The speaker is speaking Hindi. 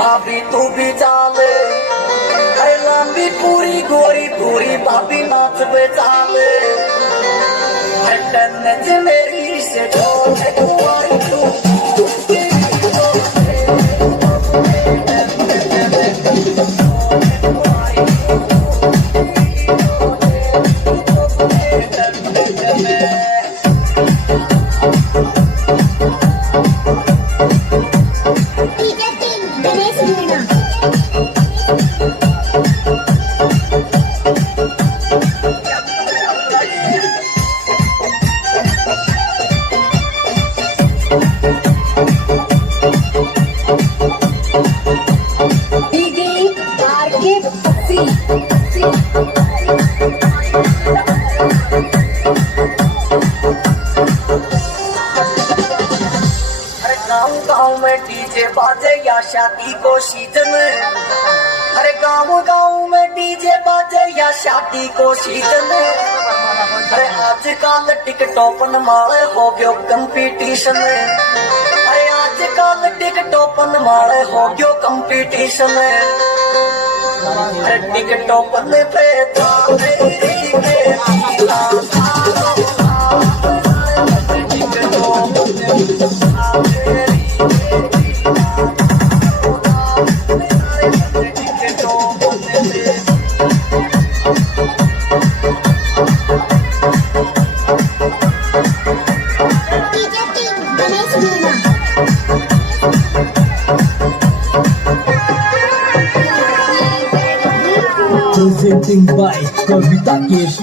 भाभी तू भी चाले लंबी पूरी गोरी पूरी भाभी नाच पे चाले मेरी से गाँव में डीजे बाजे या शादी को सीजन, अरे गाँव में डीजे बाजे या शादी को सीजन, अरे आजकल टिकटॉपन मारे हो गयो कंपटीशन, अरे आजकल टिकटॉपन मारे हो गयो कंपटीशन, अरे टिकटॉपन पे Presenting by Kavita Kish.